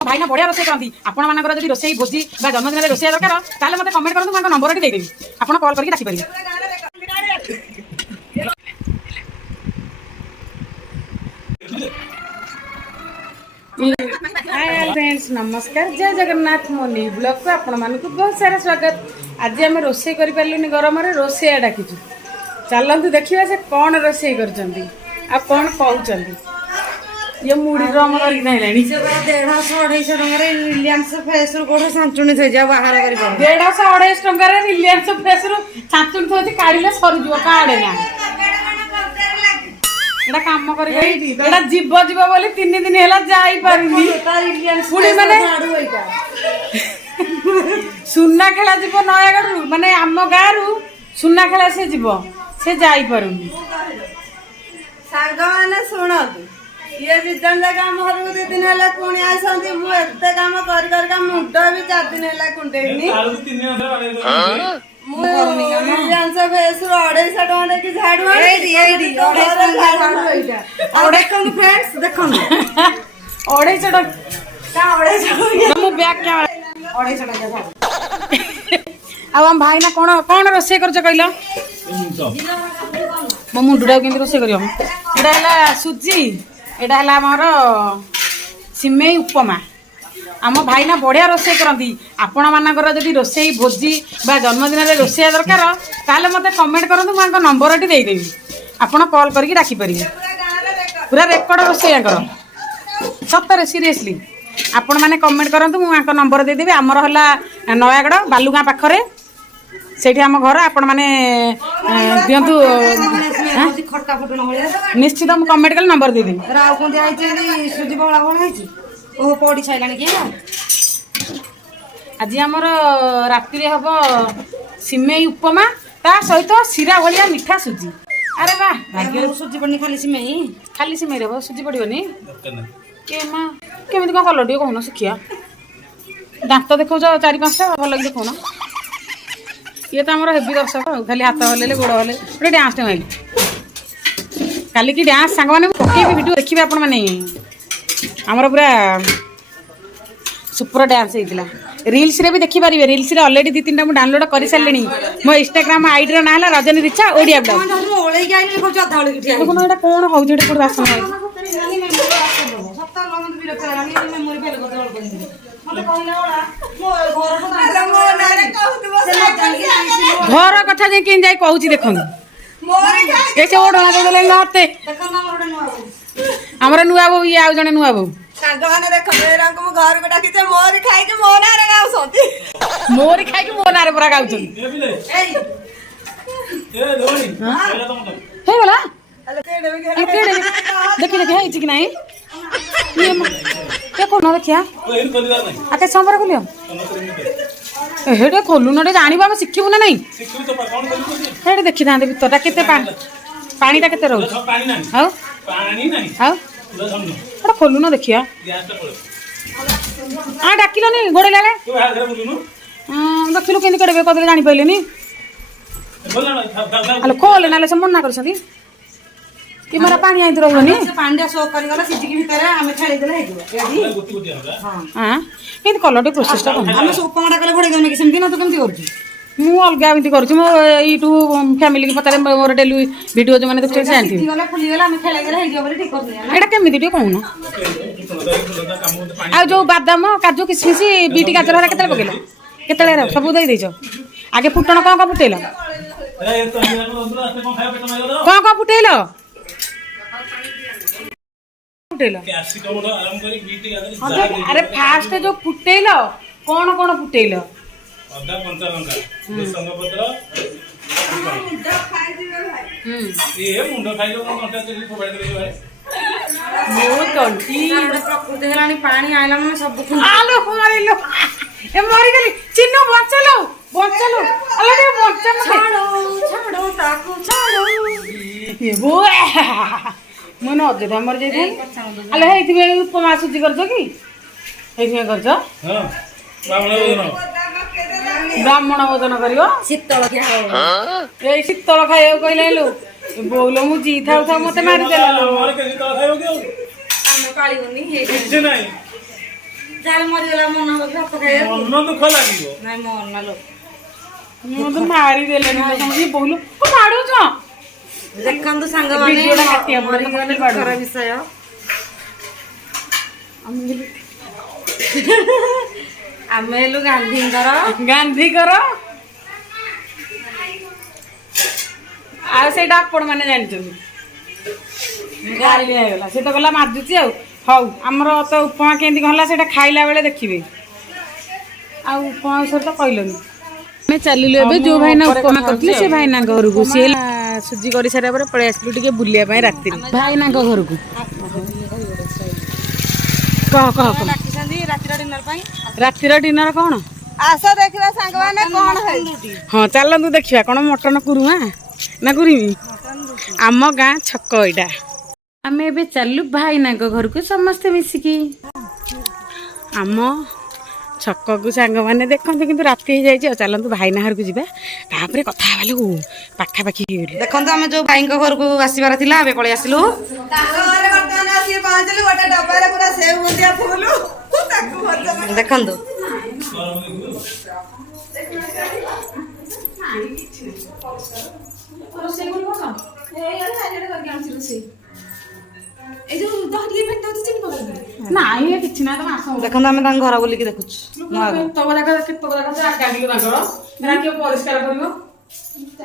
भाई ना बढ़िया रोसे करती आपण मानकर जदि रोसे भोजी बा जन्मदिन रे रोसे दरकार ताले मते कमेंट करंतु मांको नंबर दे देबी आपण कॉल करके डाकी परिबे। हाय फ्रेंड्स नमस्कार जय जगन्नाथ मोनी ब्लॉग को आपण मानकु बहुत सारा स्वागत। आज आम रोसे करि परलुनी गरम रे रोसे डाकिछु चलंतु देखिबा से कोन रोसे करचंती आ कोन कहउचंती। ये मुड़ी रंग कर नहीं लेनी 150 250 टंका रे रिलायंस फेस रु कोठे सांचुनी थई जा बाहर करि पर 150 250 टंका रे रिलायंस फेस रु सांचुनी थई काढिले सरी जीव काढे ना एटा काम करि एटा जीव जीव बोली 3 दिन हेला जाई पारिनी पुणी माने सुन्ना खेला जीव नयागढ़ रु माने आम गाँ रु सुन्ना खेला से जीव से जाई पारुनी सांग माने सुनतु ये जितन काम घर को 2 दिन हला कोणी आसंती मु एते काम कर कर का मुंड भी 4 दिन हला कुंडेनी मु रिलायंस फेस रु 250 टंका दे की झाड़ू एडी 250 फ्रेंड्स देखो 250 टंका का 250 मु बैग क्या 250 टंका अब हम भाई ना कौन कौन रोसे करछ कहलो मो मुंडुडा केंति रोसे करियो एडा हला सुजी एडा हला हमर सिमेई उपमा आम भाई ना बढ़िया रोसे करती आपण मानकर जदि रोसे भोजी बा जन्मदिन रे रोसे दरकार ताले मते कमेंट करंतु मांको नंबर दे देबी आपण कॉल करके डाकी परिबे पूरा रेकॉर्ड रोसे कर सतरे सीरियसली आपण माने कमेंट करंतु मु मांको नंबर दे देबी हमर हला नयागढ़ बालुगां पाखरे सेठी हम घर आपण माने दियंतु खट्टा फटण होलिया निश्चित हम कमेंट कर नंबर दे देबी राव कोंदी आइछी सुजी बळा कोन आइछी ओ पड़ी छाइलानी के आज आमर राति रे हबो सिमेई उपमा ता सहित सिरा भलिया मिठा सुजी। अरे वाह भाग्य सुजी पड़नी खाली सिमेई रे सुजी पड़िबनी के मां केमिति को कलर दियो कहनो सिखिया दांत देखौ 4-5 टा भल लगी देखौ ये तो आमर हेवी दर्शक खाली हाथ हल्ले गोड़ हल्ले गोटे डांस टे माइल काली की डांस सांग मैंने पकेबी वीडियो देखिए आपण माने आमर पूरा सुपर डांस होइतिला रील्स रे भी देखि पारिबे रील्स रे ऑलरेडी 2-3 टा मु डाउनलोड करि सारलेनी मो इंस्टाग्राम आईडी रो नाला रजनी रिचा ओडिया ब्लॉग ओळे गाइल को जधा ओळे किठिया देखो एटा कोन होउ जेडे कोड भाषण होय सप्ताह लगन भी रखला रानी मेमोरी फेल कर देवल कोनी मते कहला ओळा मो घर को आला मो नारे कहतबो घर कथा जे किन जाई कहूची देखन मोरी खाइ ए से ओडा देले लाते देखन ना मोर नुआ हमरा नुआ बो ये आउ जने नुआ बो सांग माने देख मेरा को घर को डाकी जे मोरी खाइ के मो नारे गाउ सोती मोरी खाई के मो नारे पूरा गाउछन ए धोनी हे गला अले केडे में ए केडे देखि देखि है कि नहीं ये कोन देखिया आके संबर खोलियो हेडे खोलु नडे जानिबा हम सिखिबु ना नहीं हेडे देखि दांते भीतरटा केते पानीटा केते रहउ हाउ हाउ एटा खोलु न देखिया आ डाकिलो नि गोडे लागे देखिलु केंति केडे कदले जानि पाइलेनी हेलो खोले नाले से मना करछथि कि मोरा पानी आइ रहबनी से पांडा सो करी गला सिजी के भीतर हमें खेले देले हेगो हां केंति कलर प्रोसेसटा कोन हमें सो उपमाटा कले घोड़े गने कि सेमति ना तो केमति करछि मु अलगा एमती करूँ मो यूट्यूब फैमिली की पता मोर डेली वीडियो जो मैंने देखते जानती फुली गला हमें खेले देले हेगो बोले ठीक कर दिया एटा केमिति टे कहून आ जो बादाम काजू किशमिश बीटी गाजर हरा केतले पकेला केतले सब दे देछो आगे फुटण कोन फुटेला कोन फुटेला फुटेला अरे फास्ट जो फुटेला कोन कोन फुटेला अदा पंचा लंका बेसन पत्र ये मुंडो खाइलो कंटा चली फोबाइ देले भाई मो तंटी प्रकृति हेलानी पानी आइला मन सब खुन आलो मारिलो ए मरि गेली चिन्नु बचलो अले रे बच्चा छाड़ो ताकू छाड़ो ये बो मन अजे मर जाई अले हेतिबे उपमा सुजी करजो कि हेतिबे करजो हां बामण ब्राह्मण भोजन करियो शीतल क्या ए शीतल खाइयो कहले लो बोलो मु जी थाउ मते मारि देला मोर के शीतल खाइयो के काली होनी हे किछ नहीं ଯାହାର ମରିଗଲା ମନ ହବ ଭାତ ଖାଇବାକୁ ମନ ଦୁଃଖ ଲାଗିବ। ନାଇଁ ମନ ଲୋ ମୁଁ ତ ମାରି ଦେଲେନି ବୋଉଲୁ କଣ ମାଡୁଛ ଦେଖନ୍ତୁ ସାଙ୍ଗମାନେ ଭିଡିଓଟା କାଟିବାକୁ ପଡିବ, ମରିଗଲେ ବାଡୁ। ଦୁଃଖର ବିଷୟ ଆମେ ହେଲୁ ଗାନ୍ଧୀଙ୍କର ଗାନ୍ଧୀଙ୍କର ଆଉ ସେଇଟା ଆପଣ ମାନେ ଜାଣିଛନ୍ତି ଗାଳି ହେଇଗଲା ସେ ତ ଗଲା ମାଦୁଛି ଆଉ ହଉ ଆମର ତ ଉପମା କେମିତି ଗଲା ସେଇଟା ଖାଇଲା ବେଳେ ଦେଖିବେ ଆଉ ଉପମା ବିଷୟରେ ତ କହିଲନି ଆମେ ଚାଲିଲୁ ଏବେ ଯୋଉ ଭାଇନା ଉପମା କରିଥିଲେ ସେ ଭାଇନାଙ୍କ ଘରକୁ ସିଏ ସୁଜି କରି ସାରିବା ପରେ ପଳେଇ ଆସିଲୁ ଟିକେ ବୁଲିବା ପାଇଁ ରାତିରେ ଭାଇନାଙ୍କ ଘରକୁ କହ କହ କହ ଡାକିଛନ୍ତି ରାତିର ଡିନର ପାଇଁ ରାତିର ଡିନର କଣ ଆସ ଦେଖିବା ସାଙ୍ଗମାନେ କଣ ହେଇଛି ହଁ ଚାଲନ୍ତୁ ଦେଖିବା କଣ ମଟନ କୁରୁମା ନା କୁରିମି ଆମ ଗାଁ ଛକ ଏଇଟା ଆମେ ଏବେ ଚାଲୁ ଭାଇନାଙ୍କ ଘରକୁ ସମସ୍ତେ ମିଶିକି ଆମ ଛକକୁ ସାଙ୍ଗମାନେ ଦେଖନ୍ତୁ କିନ୍ତୁ ରାତି ହେଇଯାଇଛି ଆଉ ଚାଲନ୍ତୁ ଭାଇନା ଘରକୁ ଯିବା ତାପରେ କଥା ହେବା ପାଖାପାଖି ହେଇଗଲି ଦେଖନ୍ତୁ ଆମେ ଯୋଉ ଭାଇଙ୍କ ଘରକୁ ଆସିବାର ଥିଲା ଏବେ ପଳେଇ ଆସିଲୁ ତାଙ୍କ ଘରେ ବର୍ତ୍ତମାନ ଆସିକି ପହଞ୍ଚିଲୁ ଗୋଟେ ଡବାରେ ପୁରା ସେଉ ବୁନ୍ଦିଆ ଫୁଲ ତାକୁ ଦେଖନ୍ତୁ ନାଇଁ କିଛି ନା ତମେ ଆସ ଦେଖନ୍ତୁ ଆମେ ତାଙ୍କ ଘର ବୁଲିକି ଦେଖୁଛୁ ପରିଷ୍କାର କରିବ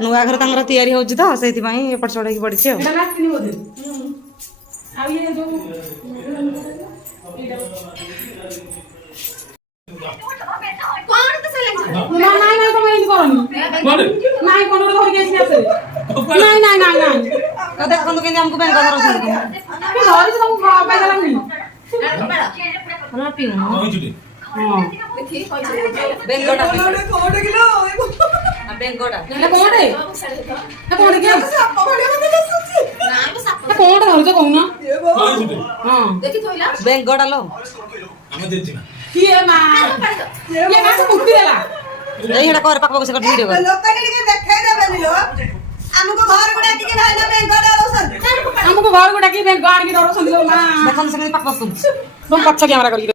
ନୂଆ ଘର ତାଙ୍କର ତିଆରି ହଉଛି ତ ସେଇଥିପାଇଁ ଏପଟ ସେପଟ ହେଇକି ପଡିଛି ଆଉ ଏଇଟା ଲାଟିନି ବୋଧେ ଆଉ ଇଏ ଯୋଉ ନାଇଁ ନାଇଁ ତମେ ଏମିତି କରନି ନାଇଁ କଣ ଗୋଟେ ଧରିକି ଆସିକି ଆସେ ନାଇଁ ନାଇଁ ନାଇଁ ନାଇଁ ତ ଦେଖନ୍ତୁ କେମିତି ଆମକୁ ବେଙ୍ଗ ଧରୁଛନ୍ତି ଧରିଛି ତମକୁ ଖାଇବା ପାଇଁ ଦେଲାନି ହଁ ବେଙ୍ଗଟା ବେଙ୍ଗଟା ଏଟା କଣଟେ ଏଟା କଣଟେ କି କଣଟେ ଧରିଛ କହୁନ ହଁ ବେଙ୍ଗଟା लो କିଏ ମା କିଏ ମା ତ ମୁକ୍ତି ଦେଲା ଏଇଟା କର ପାଖ ପାଖ ସେ ଭିଡିଓ କର ଲୋକଟେ ଟିକେ ଦେଖେଇ ଦେବେନି ଲୋ ଆମକୁ ଘରକୁ ଡାକିକି ଭାଇନା ବେଙ୍ଗଟା ରହୁଛନ୍ତି ଆମକୁ ଘରକୁ ଡାକି ବେଙ୍ଗ ଆଣିକି ଡରୁଛନ୍ତି ଲୋ ମା ଦେଖନ୍ତୁ ସେ କେମିତି ପାଖ ପାଖ ତମ ପଛ କ୍ୟାମେରା କରିକି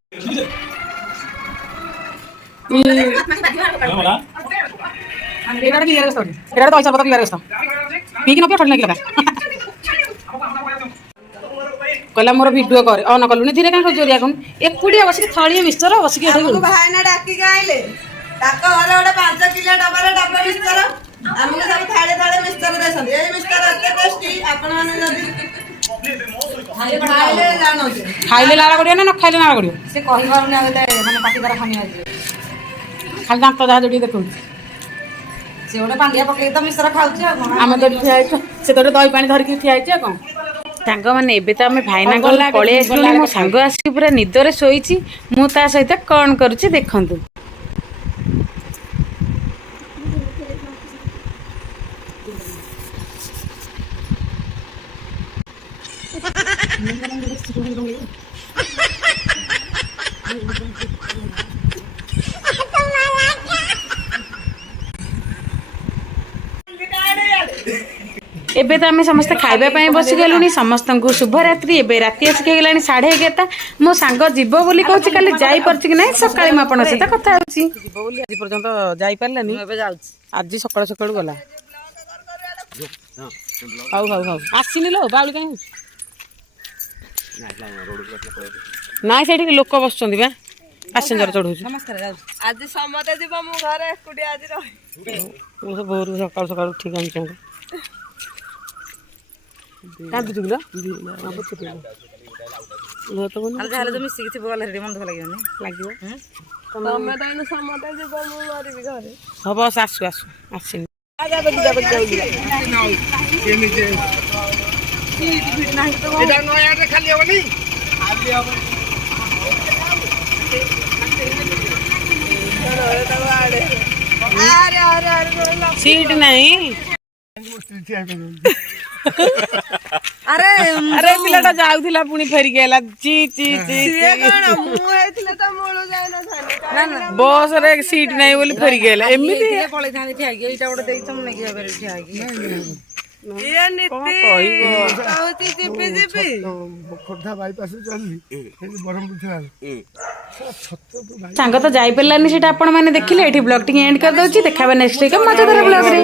ଏଇଟା କ୍ଲିୟର ସ୍ଟୋରି ଏଇଟା ତ ପଇସା କ୍ଲିୟର ସ୍ଟୋରି ପିକି ନ ପିଅ ଠଡ଼ି ନାଗିଲା କହିଲା ମୋର ଭିଡ଼ିଓ କରେ ଅନ କଲୁନି ଧୀରେ କାହିଁ କହୁଛୁ ଓରିଆ କଣ ଏକୁଟିଆ ବସିକି ଥଳିଏ ମିଶ୍ଚର ବସିକି ଏଠି ଆମକୁ ଭାଇନା ଡାକିକି ଆଇଲେ ତାଙ୍କ ଘରେ ଗୋଟେ 5 କିଲୋ ଡବାରେ ଡବା ମିକ୍ସଚର ଆମକୁ ସବୁ ଥାଳି ଥାଳି ମିକ୍ସଚର ଦେଇଛନ୍ତି ଏଇ ମିକ୍ସଚର ଏତେ ଟେଷ୍ଟି ଆପଣମାନେ ଯଦି ଖାଇଲେ ଜାଣନ୍ତି ଖାଇଲେ ଲାଳ ଗଡ଼ିବ ନା ନ ଖାଇଲେ ଲାଳ ଗଡ଼ିବ ସେ କହିପାରୁନି ଆଉ ଏତେ ମାନେ ପାଟି ତାର ଖାନି ଅଛି ଖାଲି ଦାନ୍ତ ଯାହା ଯୋଡ଼ିକି ଦେଖଉଛି ସେ ଗୋଟେ ପାଣ୍ଡିଆ ପକେଇ ତ ମିଶ୍ର ଖାଉଛି ଆଉ କଣ ଆମେ ତ ଠିଆ ହେଇଛୁ ସେ ତ ଦହି ପାଣି ଧରିକି ଠିଆ ହେଇଛି ଆଉ କଣ ସାଙ୍ଗମାନେ ଏବେ ତ ଆମେ ଭାଇନାଙ୍କ ପଳେଇ ଆସିଲୁଣି ମୋ ସାଙ୍ଗ ଆସିକି ପୁରା ନିଦରେ ଶୋଇଛି ମୁଁ ତା ସହିତ କ'ଣ କରୁଛି ଦେଖନ୍ତୁ ଏବେ ତ ଆମେ ସମସ୍ତେ ଖାଇବା ପାଇଁ ବସିଗଲୁଣି ସମସ୍ତଙ୍କୁ ଶୁଭରାତ୍ରି ଏବେ ରାତି ଆସିକି ହେଇଗଲାଣି 11:30 ମୋ ସାଙ୍ଗ ଯିବ ବୋଲି କହୁଛି କାଲି ଯାଇପାରୁଛି କି ନାହିଁ ସକାଳେ ମୁଁ ଆପଣଙ୍କ ସହିତ କଥା ହେଉଛି ଯିବ ବୋଲି ଆଜି ପର୍ଯ୍ୟନ୍ତ ଯାଇପାରିଲାନି ଏବେ ଯାଉଛି ଆଜି ସକାଳୁ ସକାଳୁ ଗଲା ହଉ ହଉ ହଉ ଆସିନି ଲୋ ବାଉଳି କାହିଁ ନାଇଁ ସେଇଠି ଲୋକ ବସୁଛନ୍ତି ବା ପାସେଞ୍ଜର ଚଢଉଛି ନମସ୍କାର ଯାଉଛି ଆଜି ସମସ୍ତେ ଯିବ ମୁଁ ଘରେ ଏକୁଟିଆ ଆଜି ରହିବି ଭୋରୁ ସକାଳୁ ସକାଳୁ ଠିକ ଆଣିଛନ୍ତି କାନ୍ଦୁଛୁ କିଲୋ ଯାହେଲେ ତ ମିଶିକି ଥିବ ଗଲେ ସେଠି ମନ ଦୁଃଖ ଲାଗିବନି ଲାଗିବ ତମେ ତ ଏଇନେ ସମସ୍ତେ ଯିବ ମୁଁ ମରିବି ଘରେ ହବ ଆସୁ ଆସୁ ଆସିନି ସିଟ୍ ନାହିଁ ଆରେ ଆରେ ପିଲାଟା ଯାଉଥିଲା ପୁଣି ଫେରିକି ଆଇଲା ଚି ଚି ଚି କଣ ମୁଁ ହେଇଥିଲେ ତ ମୂଳୁ ଯାଇନଥାନ୍ତି ବସ ରେ ସିଟ୍ ନାହିଁ ବୋଲି ଫେରିକି ଆଇଲା ଏମିତି ପଳେଇଥାନ୍ତି ଠିଆ ହେଇକି ଏଇଟା ଗୋଟେ ଦେଇଛ ମୁଁ ନେଇକି ଠିଆ ହେଇକି ଇଏ ନୀତି କହୁଛି ଯିବି ଯିବି ଖୋର୍ଦ୍ଧା ବାଇପାସ ଚାଲିଲି ବ୍ରହ୍ମପୁର ଥିଲା ସାଙ୍ଗ ତ ଯାଇପାରିଲାନି, ସେଇଟା ଆପଣ ମାନେ ଦେଖିଲେ। ଏଠି ବ୍ଲଗ ଟିକେ ଏଣ୍ଡ କରିଦଉଛି, ଦେଖାବା ନେକ୍ସଟ ୱିକ୍ ମଜାଦାର ବ୍ଲଗରେ।